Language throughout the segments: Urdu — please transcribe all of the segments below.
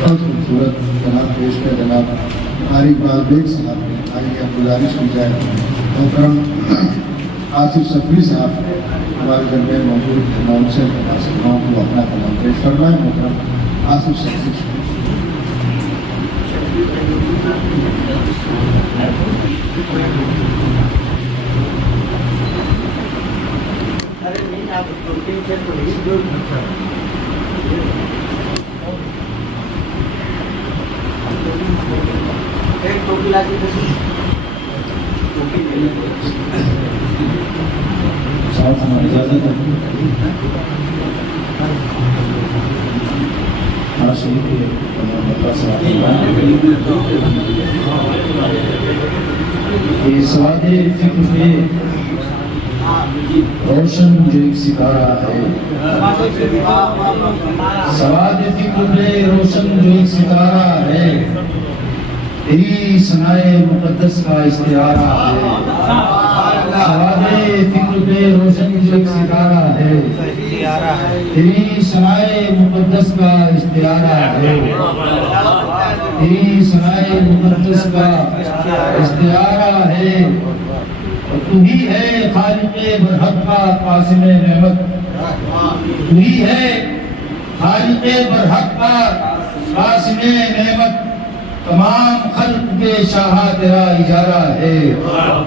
بہت خوبصورت جناب پیش کیا جناب قاری اقبال بیگ صاحب نے. آئیے اب گزارش کی جائے محترم آصف صفوی صاحب ہمارے درمیان موجود ہیں، میں ان سے متاثر کو اپنا کلام پیش فرمائیں. محترم آصف صفوی صاحب. سواد فکر میں روشن جو ایک ستارہ ہے، سواد فکر میں روشن جو ایک ستارہ ہے، تیری ثنائے مقدس کا استعارہ ہے. سواد فکر میں روشن جو ایک ستارہ ہے، تیری ثنائے مقدس کا استعارہ ہے. تیری ثنائے مقدس کا استعارہ ہے. تو ہی ہے خالق برحق کا قاسم نعمت، تو ہی ہے خالق برحق کا قاسم نعمت. تمام خلق کے شاہ تیرا اجارہ ہے،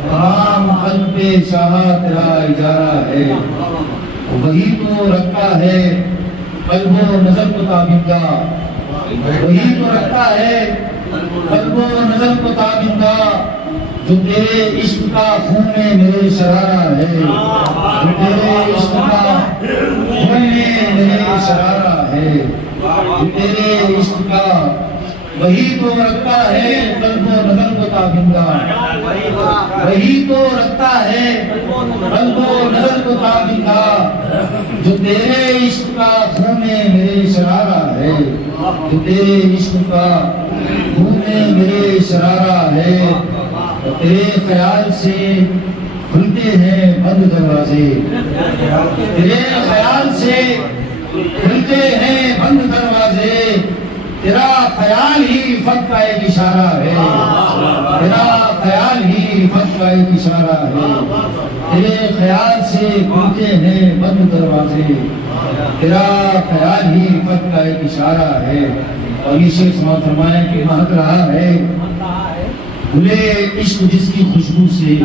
تمام خلق کے شاہ تیرا اجارہ ہے. وہی تو رکھتا ہے قلب و نظر کو تابندہ، وہی تو رکھتا ہے قلب و نظر کو تابندہ. جو تیرے عشق کا خون میں میرے شرارہ ہے، جو تیرے عشق کا خون میں میرے شرارہ ہے. جو تیرے عشق کا وہی تو رکھتا ہے قلب و نظر کو تابندہ، وہی تو رکھتا ہے قلب و نظر کو تابندہ. جو تیرے عشق کا خون میں میرے شرارہ ہے، جو تیرے عشق کا خون میں میرے شرارہ ہے. تیرے خیال سے کھلتے ہیں بند دروازے، تیرے خیال سے کھلتے ہیں بند دروازے. تیرا خیال ہی فت کا ایک اشارہ ہے، تیرا خیال ہی فت کا ایک اشارہ ہے. تیرے خیال سے کھلتے ہیں بند دروازے، تیرا خیال ہی فت کا ایک اشارہ ہے. اور یہ شیخ سماعت فرمائیں کہ مہک رہا ہے گلے عشق جس کی خوشبو سے،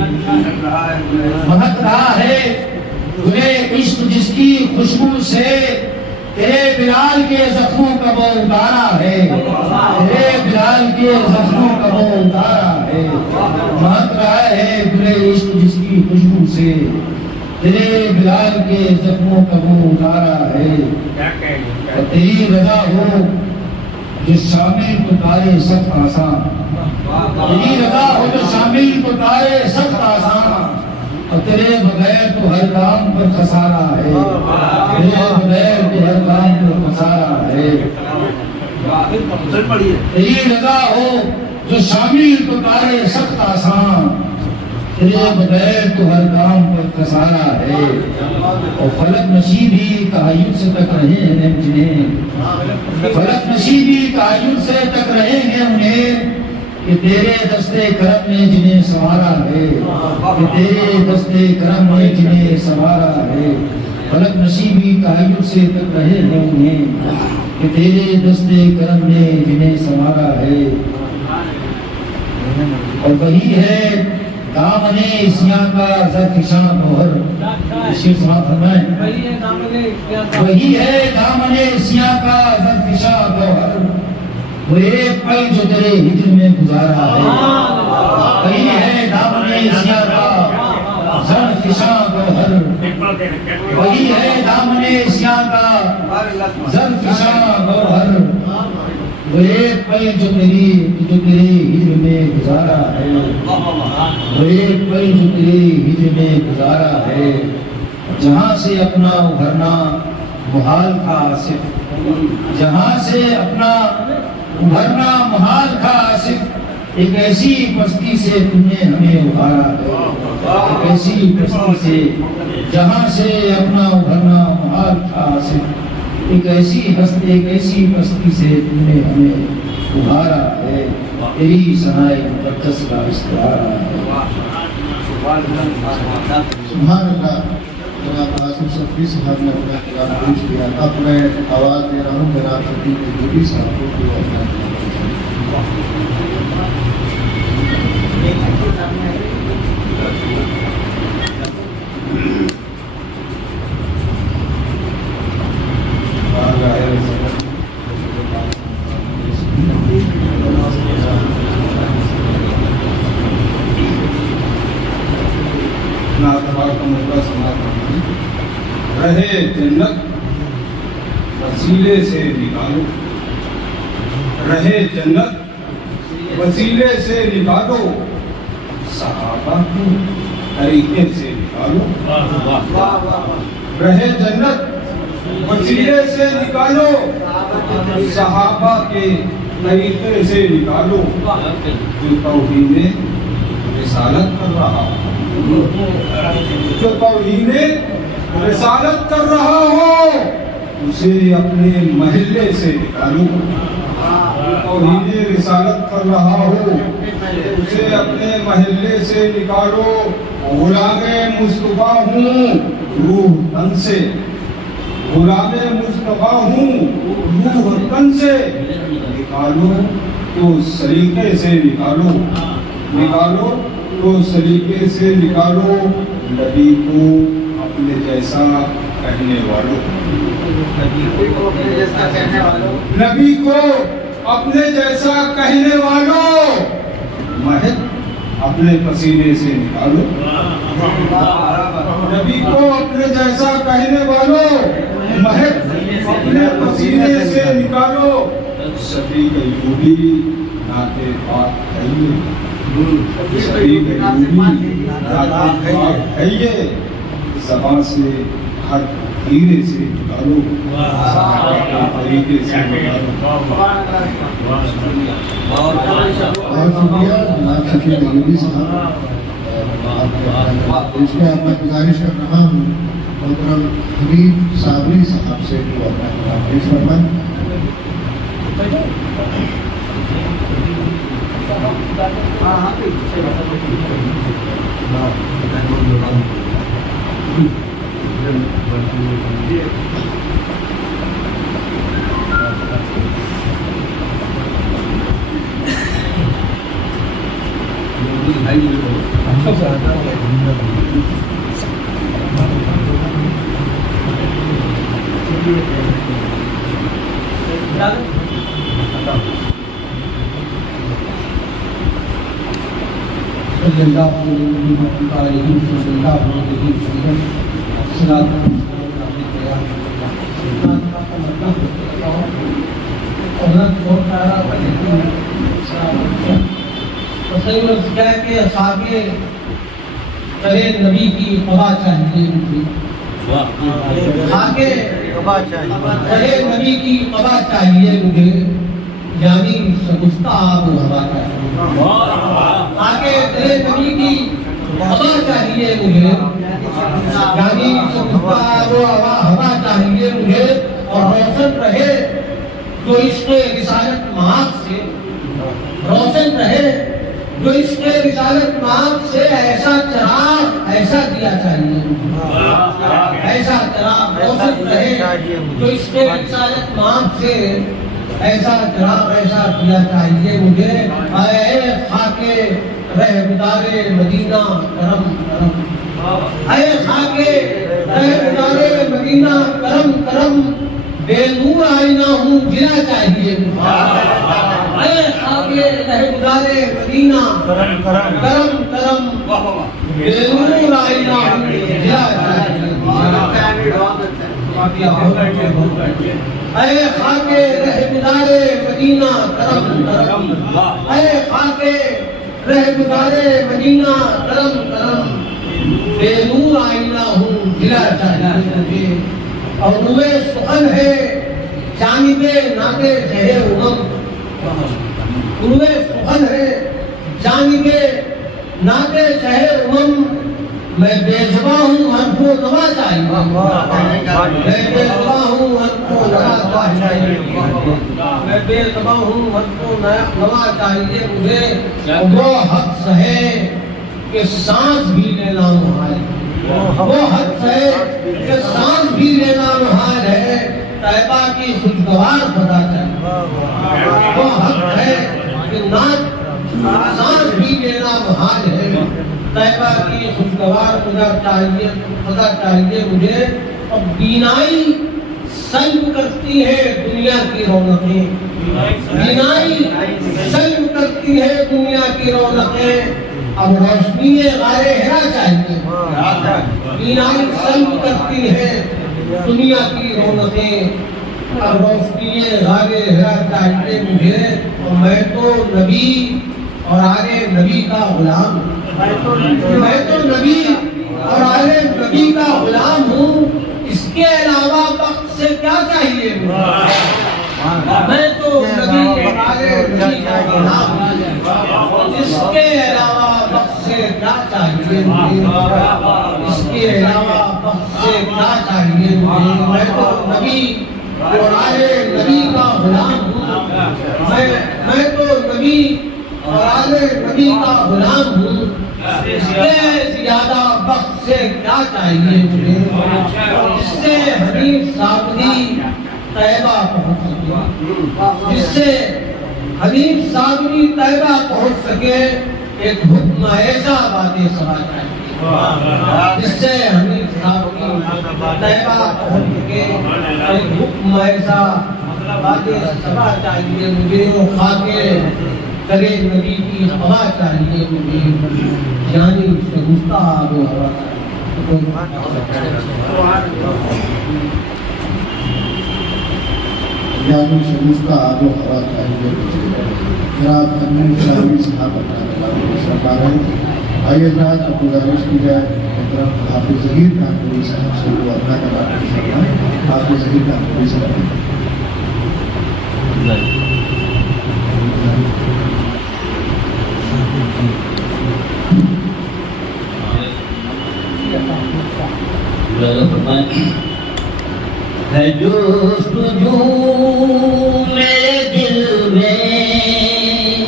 مہک رہا ہے گلے عشق جس کی خوشبو سے. تیرے بلال کے زخموں کا وہ اتارا ہے، تیرے بلال کے زخموں کا وہ اتارا ہے. مہک رہا ہے گلے عشق جس کی خوشبو سے، تیرے بلال کے زخموں کا وہ اتارا ہے. اور تیری رضا ہو جو شامل کو تارے سخت آسان، تیری رضا ہو جو شامل کو تارے سخت آسان. اور تیرے بغیر تو ہر کام پر خسارہ ہے، تیرے بغیر تو ہر کام پر خسارہ ہے. تیری رضا ہو جو شامل کو تارے سخت آسان، تیرے بغیر تو ہر کام پر خسارہ ہے. اور فلک نشیبی تحیر سے تک رہے ہیں جنہیں، فلک نشیبی تحیر سے تک رہے ہیں انہیں. کہ تیرے دستے کرم نے جنہیں سنوارا ہے، کہ تیرے دستے کرم نے جنہیں سنوارا ہے. فلک نشیبی تحیر سے تک رہے ہیں انہیں، کہ تیرے دستے کرم نے جنہیں سنوارا ہے. اور وہی ہے دامن اسیاں کا زرفشاں گوہر. شیخ صاحب فرمائیں وہی ہے دامن اسیاں کا زرفشاں گوہر. وہ ایک پل جو تیرے ہجر میں گزارا ہے، وہی ہے دامن اسیاں کا زرفشاں گوہر. وہی ہے دامن اسیاں کا زرفشاں گوہر. وہ ایک پل جو تیرے ہجر میں گزارا ہے، وہ ایک پل جو تیرے ہجر میں گزارا ہے. جہاں سے اپنا ابھرنا محال تھا آصف، جہاں سے اپنا ابھرنا محال تھا آصف. ایک ایسی پستی سے تم نے ہمیں ابھارا ہے، ایک ایسی پستی سے جہاں سے اپنا ابھرنا محال تھا آصف. ایک ایسی پستی سے تم نے ہمیں ابھارا ہے، تیری ثنائے مقدس کا استعارہ ہے۔ سبحان اللہ۔ جناب آصف صفری صاحب نے اپنا کلام پیش کیا۔ اب میں آواز دے رہا ہوں جناب خطیب مودودی صاحب کو کہ وہ اپنا کلام پیش رہے جنت وسیلے سے نکالو، رہے جنت وسیلے سے نکالو، صحابہ کو طریقے سے نکالو، رہے جنت وسیلے سے نکالو، صحابہ کے طریقے سے نکالو، جو توحید رسالت کر رہا ہو، جو توحید رسالت کر رہا ہو اسے اپنے محلے سے نکالو، توحید رسالت کر رہا ہو اسے اپنے محلے سے نکالو، غلام مصطفیٰ ہوں روح تن سے، غلام مصطفیٰ ہوں روح تن سے، نکالو تو سلیقے سے نکالو، نکالو تو سلیقے سے نکالو، نبی کو اپنے جیسا کہنے والوں، نبی کو اپنے جیسا کہنے والوں، مہد اپنے پسینے سے نکالو، نبی کو اپنے جیسا کہنے والوں، مہد اپنے پسینے سے نکالو، شفیع ایوبی نعت پاک ہے یہ، شفیع ایوبی نعت پاک ہے یہ، زبان سے ہر ہیرے سے نکالو، طریقے سے نکالو۔ بہت شکریہ جناب شفیع ایوبی صاحب، اس میں اب میں گزارش کر رہا ہوں محترم حبیب صابری صاحب سے کہ وہ اپنا کلام پیش فرمائیں۔ صلی اللہ علیہ وسلم۔ کہ صحابے کرے نبی کی قبا چاہیے مجھے، آگے کرے نبی کی قبا چاہیے مجھے، یعنی شگفتہ آب و ہوا چاہیے، آگے کرے نبی کی قبا چاہیے مجھے، یعنی شگفتہ آب و ہوا چاہیے مجھے، اور روشن رہے جو عشق رسالت مآب سے، روشن رہے جو عشق رسالت مآب سے، ایسا چراغ ایسا دیا چاہیے، ایسا چراغ روشن رہے جو عشق رسالت مآب سے، ایسا چراغ ایسا دیا چاہیے مجھے، اے خاک رہگزار مدینہ کرم کرم، اے خاک رہگزار مدینہ کرم کرم، بے نور آئینہ ہوں جلا چاہیے مجھے، اے خاک رہگزار مدینہ کرم کرم کرم، بے نور آئینہ ہوں جلا چاہیے، اے خاک رہگزار مدینہ کرم کرم، اے خاک رہگزار مدینہ کرم کرم، بے نور آئینہ ہوں جلا چاہیے مجھے، اور روئے سخن ہے جانب نعت زہر امم، روئے سخن ہے جانب نعت زہر امم، میں بے زباں ہوں ہر کو نوا چاہیے میں بے زباں ہوں ہر کو نوا چاہیے میں بے زباں ہوں ہر کو نوا چاہیے مجھے وہ حق ہے کہ سانس بھی لینا محال ہے وہ حق ہے کہ سانس بھی لینا محال ہے طیبہ کی خوشگوار خدا چاہیے وہ حق ہے کہ سانس بھی لینا محال ہے طیبہ کی خوشگوار خدا چاہیے مجھے اور بینائی سلب کرتی ہے دنیا کی رونقیں بینائی سلب کرتی ہے دنیا کی رونقیں اب روشنی غار ہرا چاہیے بینائی سلب کرتی ہے دنیا کی رونقیں اب روشنی غار ہرا چاہیے مجھے اور میں تو نبی اور آگے نبی کا غلام میں تو نبی اور آگے نبی کا غلام ہوں اس کے علاوہ وقت سے کیا چاہیے میں تو نبی اور آگے نبی کا غلام ہوں اس کے علاوہ وقت سے کیا چاہیے اس کے علاوہ وقت سے کیا چاہیے میں تو نبی اور آگے نبی کا غلام ہوں میں تو نبی اور آگے نبی کا غلام ہوں اس سے زیادہ وقت سے کیا چاہیے مجھے جس سے حنیف صابری طیبہ پہنچ سکے جس سے حنیف صابری طیبہ پہنچ سکے ایک حکم ایسا باتیں سبا چاہیے جس سے حنیف صابری طیبہ پہنچ سکے ایک حکم ایسا باتیں سبا چاہیے مجھے وہ خاکے کرے نبی کی ہوا چاہیے مجھے یعنی شگفتہ آب و ہوا یعنی شگفتہ آب و ہوا چاہیے جناب امین شاہی صاحب فرما رہے ہیں آئیے جناب اب گزارش کی جائے محترم حافظ ظہیر کانپوری صاحب سے وہ اپنا کا نام فرمائیں حافظ ظہیر کانپوری صاحب ہے جستجو میرے دل میں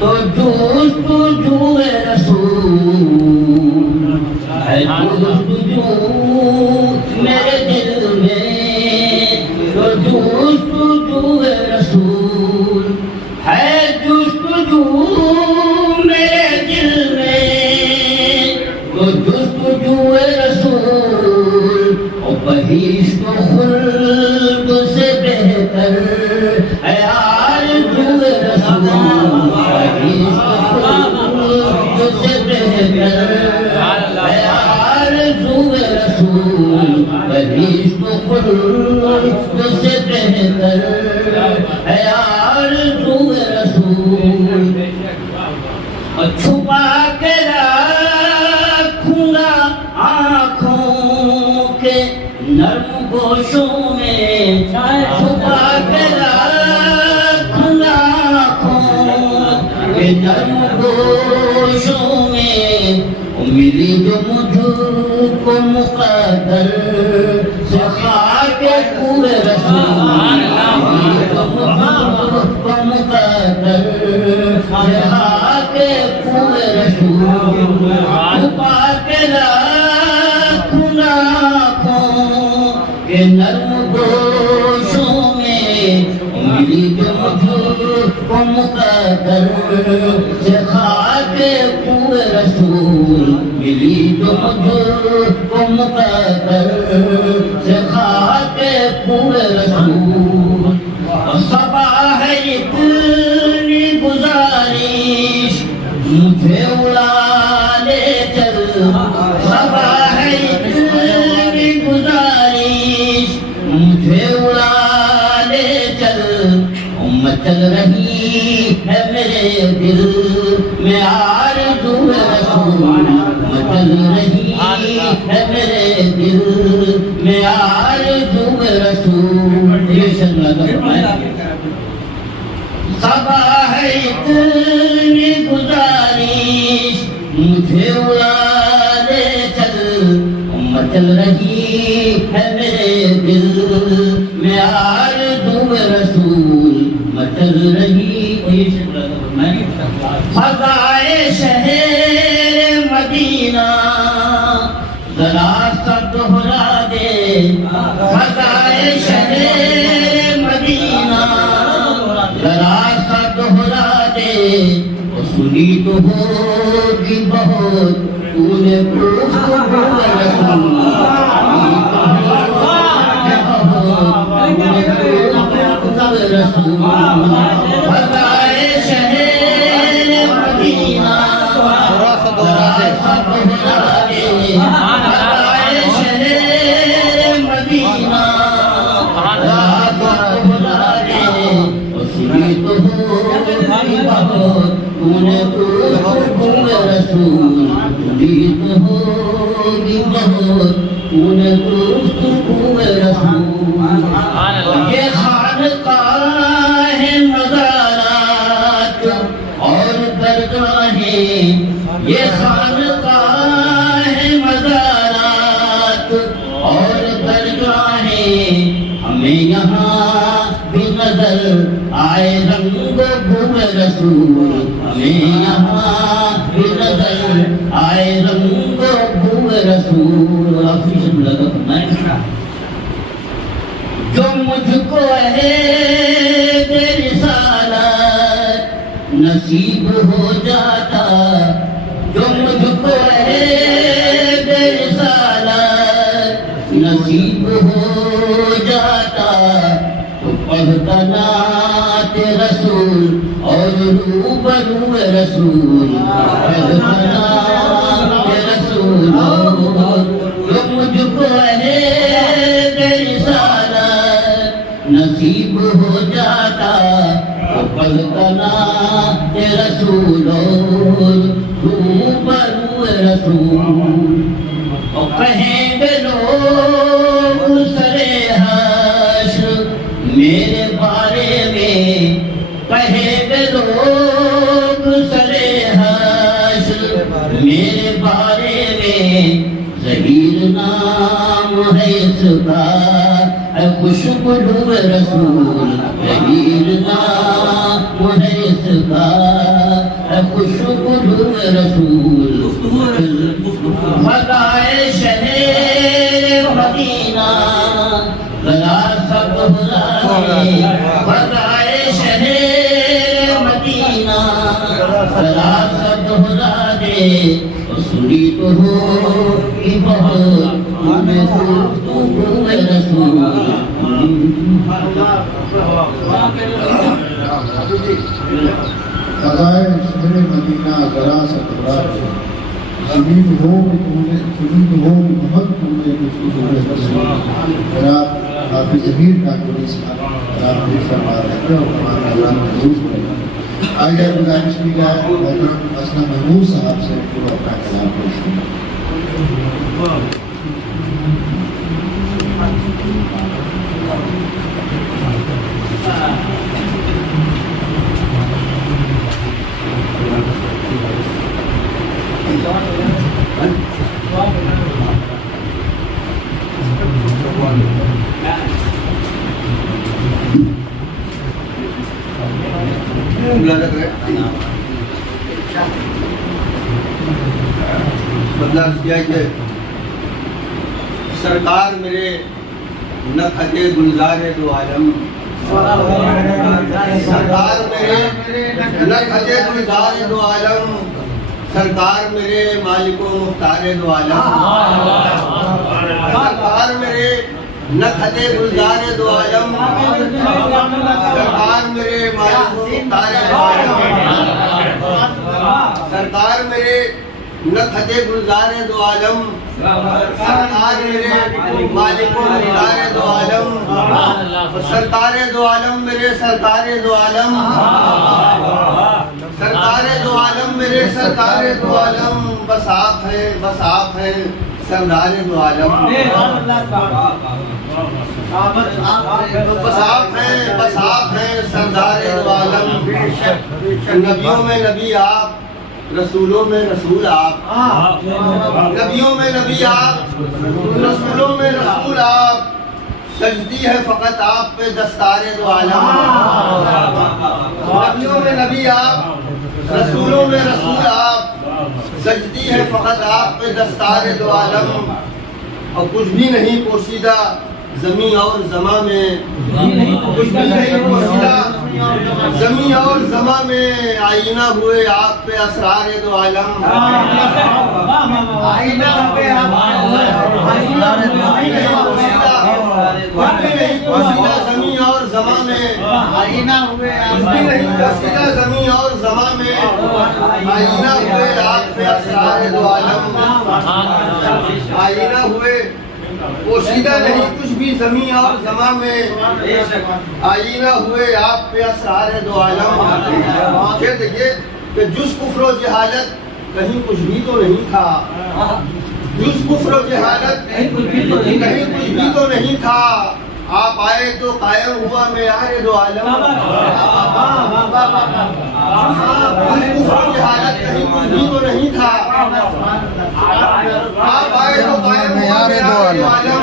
تو جستجو رسول ہے جستجو میرے دل میں تو جستجو رسول ہے جستجو میرے دل میں تو جستجو رسول بہشت و خلد سے بہتر ہے آرزو رسول بہشت و خلد سے بہتر ہے آرزو رسول بہشت و خلد سے بہتر ہے آرزو رسول چھپا کے رکھوں گا آنکھوں کے نرم گوشوں میں چھپا کے رکھوں گا آنکھوں کے نرم گوشوں میں ملی جو مجھ کو مقدر سے خاک پورے رسول ملی جو مجھ کو مقدر سے خاک پورے رسول چھپا کے رکھوں گا آنکھوں کے نرم گوشوں میں ملی جو مجھ کو مقدر سے خاک پورے رسول ملی جو مجھ کو مقدر سے خاک پورے رسول صبا ہے اتنی گزارش مجھے اڑا لے چل صبا ہے اتنی گزارش مجھے اڑا لے چل مچل رہی ہے میرے دل میں آرزو رسول مچل رہی ہے میرے دل میں آرزو رسول یہ صبا ہے اتنی گزارش مجھے اڑا لے مچل رہی ہے میرے دل میں آرزو رسول مچل رہی فضائے شہر مدینہ ذرا سا دہرا دے فضائے شہر مدینہ ذرا سا دہرا دے سنی تو ہوگی بہت تو نے گفتگو رسول رسول فضائے شہر مدینہ ذرا سا دہرا دے فضائے شہر مدینہ ذرا سا دہرا دے سنی تو ہوگی بہت تو نے گفتگو رسول سنی تو ہوگی بہت تو نے گفتگو رسول یہ خانقاہ مزارات اور درگاہیں یہ خانقاہ مزارات اور درگاہیں ہمیں یہاں بھی نظر آئے رنگ بھو رسول ہمیں یہاں بھی نظر آئے رنگ بھو رسول آخری شب لگا فرمائیں جو مجھ کو ہے رسالت نصیب ہو جاتا جو مجھ کو ہے رسالت نصیب ہو جاتا تو پڑھتا نعت رسول اور روبرو رسول پڑھتا نعت رسول جو مجھ کو ہے نصیب ہو جاتا تو پڑھتا نعت رسول روبرو رسول اور کہیں گے لوگ سرے حشر میرے بارے میں کہیں گے لوگ سرے حشر میرے بارے میں ظہیر نام ہے اس کا خوشبو رسول ظہیر نام ہے اس کا خوشبو رسول فضائے شہر مدینہ ذرا سا دہرا دے فضائے شہر مدینہ ذرا سا دہرا دے سنی تو ہوگی بہت تو نے گفتگو رسول فضائے شہر مدینہ ذرا سا دہرا دے سنی تو ہوگی بہت تو نے گفتگو رسول جناب حافظ ظہیر کاکوڑی صاحب جناب پیش فرما رہے ہیں اور ہمارا اللہ محفوظ کرے آئیے گزارش کی جائے محترم اسلم محمود صاحب سے وہ اپنا کلام پیش کریں مطلب کیا کہ سرکار میرے نکھت گلزار دو عالم سرکار میرے نکھت گلزار دو عالم سرکار میرے مالک و مختار دو عالم سرکار میرے نکھت گلزار دو عالم سرکار میرے مالک و مختار دو عالم سرکار میرے نکھت گلزار دو عالم سرکار میرے مالک و مختار دو عالم سرکار دو عالم میرے سرکار دو عالم سرکار دو عالم میرے سرکار دو عالم بس آپ ہے سردار دو عالم بس آپ ہیں سردار دو عالم نبیوں میں نبی آپ رسولوں میں رسول آپ، نبیوں میں نبی آپ، رسولوں میں رسول آپ، سجدی ہے فقط آپ پہ دستار دو عالم، نبیوں میں نبی آپ، رسولوں میں رسول آپ، سجدی ہے فقط آپ پہ دستار دو عالم، اور کچھ بھی نہیں پوشیدہ زمین اور زماں میں، کچھ بھی نہیں پوشیدہ زمین اور زماں میں، آئینہ ہوئے آپ پہ اسرار دو عالم، آئینہ ہوئے آپ کچھ بھی نہیں پوشیدہ زمین اور زماں میں، آئینہ ہوئے کچھ بھی نہیں پوشیدہ زمین اور زماں میں، آئینہ ہوئے آپ پہ اسرار دو عالم، آئینہ ہوئے پوشیدہ نہیں کچھ بھی زمین اور زماں میں، آئینہ ہوئے آپ پہ اسرار دو عالم۔ پھر دیکھیے کہ جز کفر و جہالت کہیں کچھ بھی تو نہیں تھا، جز کفر و جہالت کہیں کچھ بھی تو نہیں تھا، آپ آئے تو قائم ہوا معیار دو عالم، جز کفر و جہالت کہیں کچھ بھی تو نہیں تھا، آپ آئے تو قائم ہوا معیار دو عالم،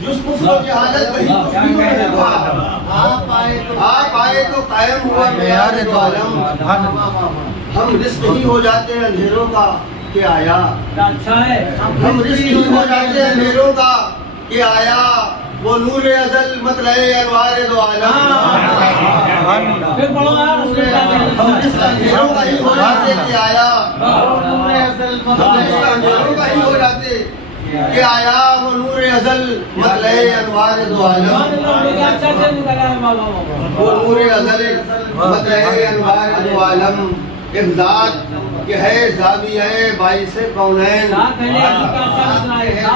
جز کفر و جہالت کہیں کچھ بھی تو نہیں تھا، آپ آئے تو قائم ہوا معیار دو عالم، ہم رزق ہی ہو جاتے ہیں اندھیروں کا کہ آیا، ہم رزق ہی ہو جاتے ہیں اندھیروں کا کہ آیا، وہ نور ازل مطلع انوار دو عالم، ہم رزق اندھیروں کا ہی ہو جاتے کہ آیا، ہم رزق اندھیروں کا ہی ہو جاتے کہ آیا، وہ نور ازل مطلع انوار دو عالم، وہ نور ازل مطلع انوار دو عالم، ایک ذات کہ ہے زاویہ باعث کونین،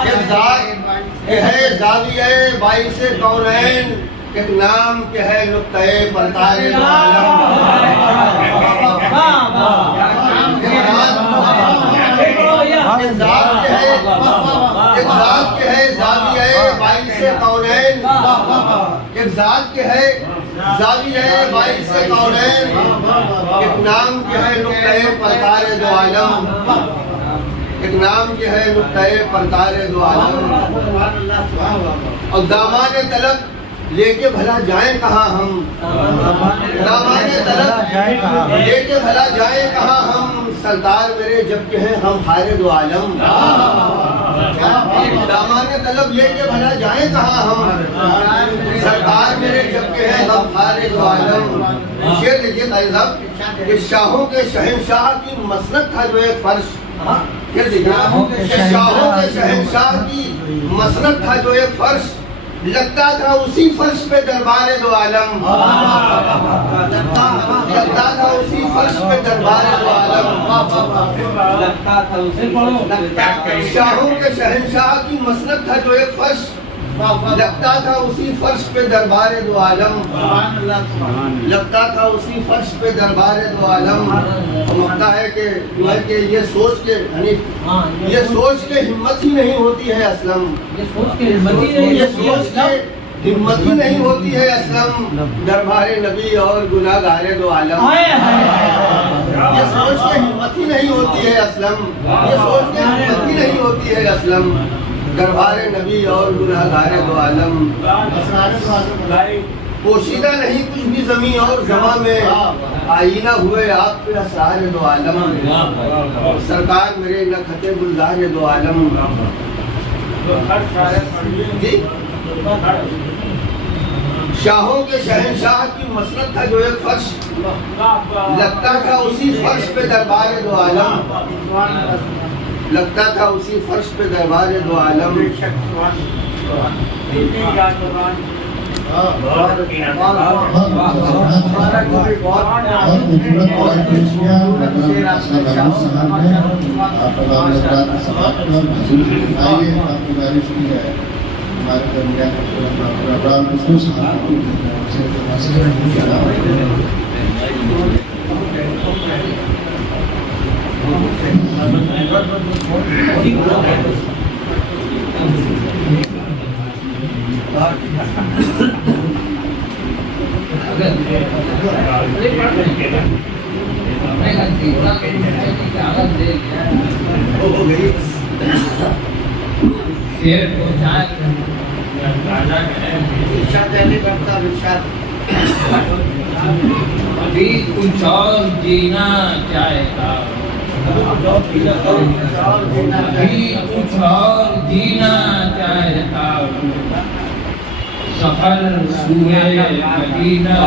ایک ذات کہ ہے زاویہ باعث کونین، ایک نام کہ ہے نقطۂ پرتار دو عالم، ایک ذات کہ ہے زاویہ باعث کونین، ایک ذات کہ ہے زاویہ باعث کونین، ایک نام کہ ہے نقطۂ پرتار دو عالم، ایک نام کہ ہے نقطۂ پرتار دو عالم، اور دامان طلب لے کے بھلا جائیں کہاں ہم، دامان طلب لے کے بھلا جائیں کہاں ہم، سردار میرے جب کہ ہیں ہم خار دو عالم، دامان طلب لے کے بھلا جائیں کہاں ہم، سردار میرے جب کہ ہیں ہم خار دو عالم۔ شعر دیکھیے قاری صاحب کہ شاہوں کے شہنشاہ کی مسند تھا جو ایک فرش، پھر دیکھیے شاہوں کے شہنشاہ کی مسند تھا جو ایک فرش، لگتا تھا اسی فرش پہ دربار دو عالم، لگتا تھا اسی فرش پہ دربار دو عالم، شاہوں کے شہنشاہ کی مسند تھا جو ایک فرش، لگتا تھا اسی فرش پہ دربار دو عالم، لگتا تھا اسی فرش پہ دربار دو عالم۔ لگتا ہے کہ یہ سوچ کے یہ سوچ کے ہمت ہی نہیں ہوتی ہے اسلم، یہ سوچ کے ہمت ہی نہیں ہوتی ہے اسلم، دربار نبی اور گناہ گار دو عالم، یہ سوچ کے ہمت ہی نہیں ہوتی ہے اسلم، یہ سوچ کے ہمت ہی نہیں ہوتی ہے اسلم، دربار نبی اور گناہ گار دو عالم، پوشیدہ نہیں کچھ بھی زمین اور زماں میں، آئینہ ہوئے آپ پہ اسرار دو عالم، سرکار میرے نکھت گلزار دو عالم۔ شاہوں کے شہنشاہ کی مسند تھا جو ایک فرش، لگتا تھا اسی فرش پہ دربار دو عالم، لگتا تھا اسی فرش پہ دربار دو عالم۔ اور خوبصورت اور پیشیاں صاحب نے آپ سماعت پر حضور آئیے، آپ گزارش کی ہے ہمارے درمیان ابرار خسرو صاحب شیر کو چاہے ابھی کچھ اور جینا چاہتا ابھی کچھ اور جینا چاہتا سفر سوئے مدینہ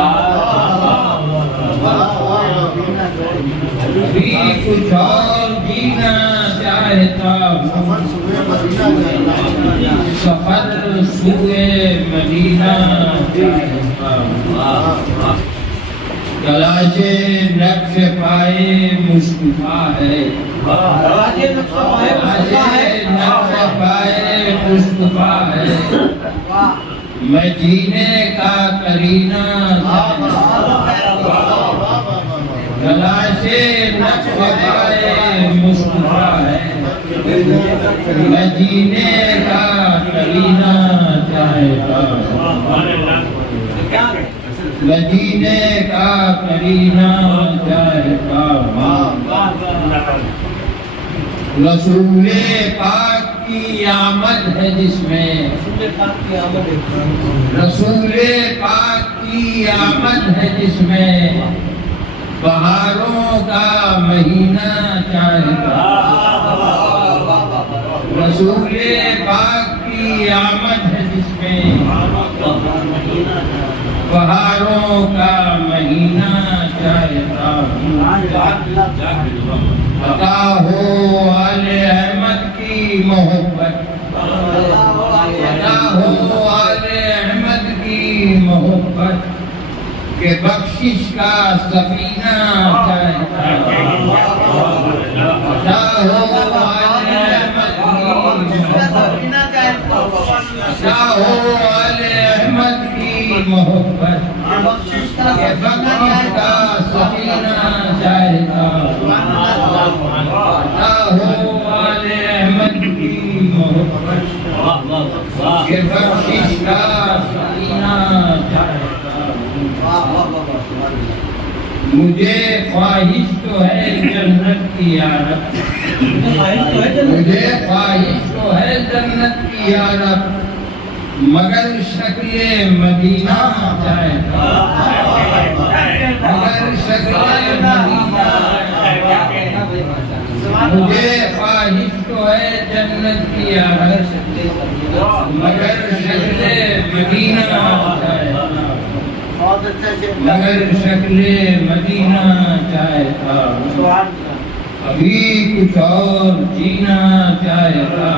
ابھی کچھ اور جینا چاہتا سفر سوئے مدینہ تلاشے نقش پائے مصطفیٰ ہے تلاشے نقش پائے مصطفیٰ ہے میں جینے کا کرینہ تلاشے نقش پائے مصطفیٰ ہے میں جینے کا کرینہ چاہتا مدینے کا کرینہ چاہتا رسول پاک کی آمد ہے جس میں رسول پاک کی آمد ہے جس میں بہاروں کا مہینہ چاہتا رسول پاک کی آمد ہے جس میں بہاروں کا مہینہ چاہتا عطا ہو آل احمد کی محبت عطا ہو آل احمد کی محبت کہ بخشش کا سفینہ چاہتا عطا ہو آل احمد کی محبت عطا ہو آل احمد کی محبت کہ بخشش کا سفینہ چاہتا عطا ہو آل احمد کی محبت کہ بخشش کا سفینہ چاہتا مجھے خواہش تو ہے جنت کی یارب مجھے خواہش تو ہے جنت کی یارب مگر شکل مدینہ چاہتا مگر شکل مدینہ مجھے خواہش تو ہے جنت کی یارب مگر شکل مدینہ چاہتا مگر شکل مدینہ چاہتا ابھی کچھ اور جینا چاہتا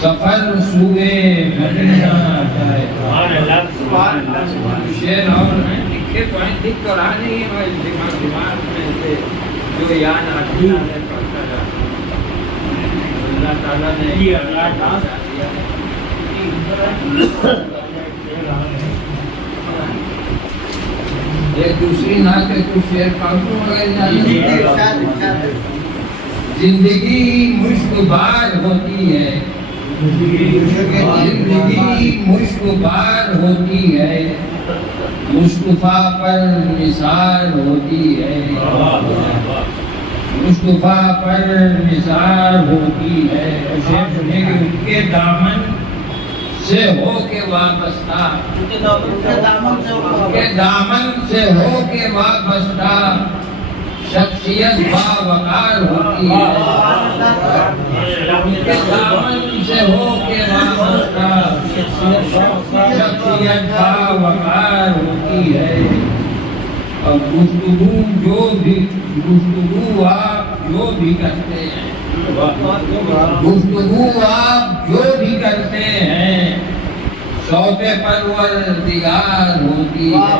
سفر سوئے مدینہ چاہتا شعر اور ہیں لکھے تو ہیں لکھ تو رہا نہیں ہے دماغ میں سے جو یاد آتی ہے پڑھتا جاتا اللہ تعالیٰ نے ایک دوسری نعت کے کچھ شعر پڑھوں زندگی مشک بار ہوتی ہے زندگی مشک بار ہوتی ہے مصطفیٰ پر نثار ہوتی ہے مصطفیٰ پر نثار ہوتی ہے شعر سنے کہ ان کے دامن سے ہو کے وابستہ ان کے دامن سے ہو کے وابستہ شخصیت باوقار ہوتی ہے ان کے دامن سے ہو کے وابستہ شخصیت باوقار ہوتی ہے اور گفتگو آپ جو بھی کرتے ہیں گفتگو آپ جو بھی کرتے ہیں صوت پروردگار ہوتی ہے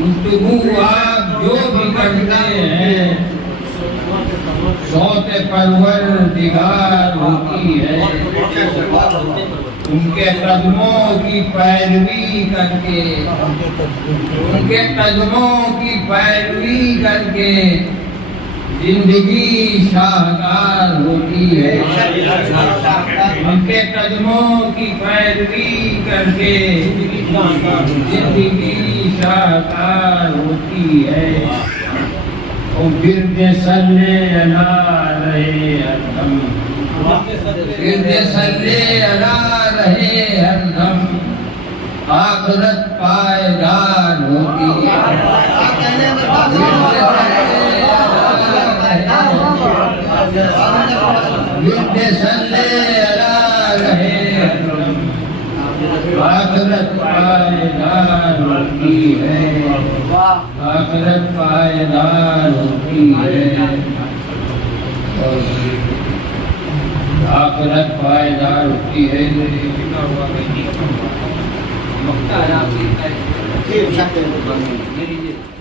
گفتگو آپ جو بھی کرتے ہیں صوت پروردگار ہوتی ہے ان کے قدموں کی پیروی کر کے ان کے قدموں کی پیروی کر کے زندگی شاہکار ہوتی ہے ان کے قدموں کی پیروی کر کے زندگی شاہکار ہوتی ہے اور گرد سلے انا رہے ہر دم گرد سلے انا رہے ہر دم آخرت پائیدار ہوتی ہے گرد سلے انا رہے ہر دم آخرت پائیدار ہوتی ہے آخرت پائیدار ہوتی ہے آخرت پائیدار ہوتی ہے ٹھیک ہے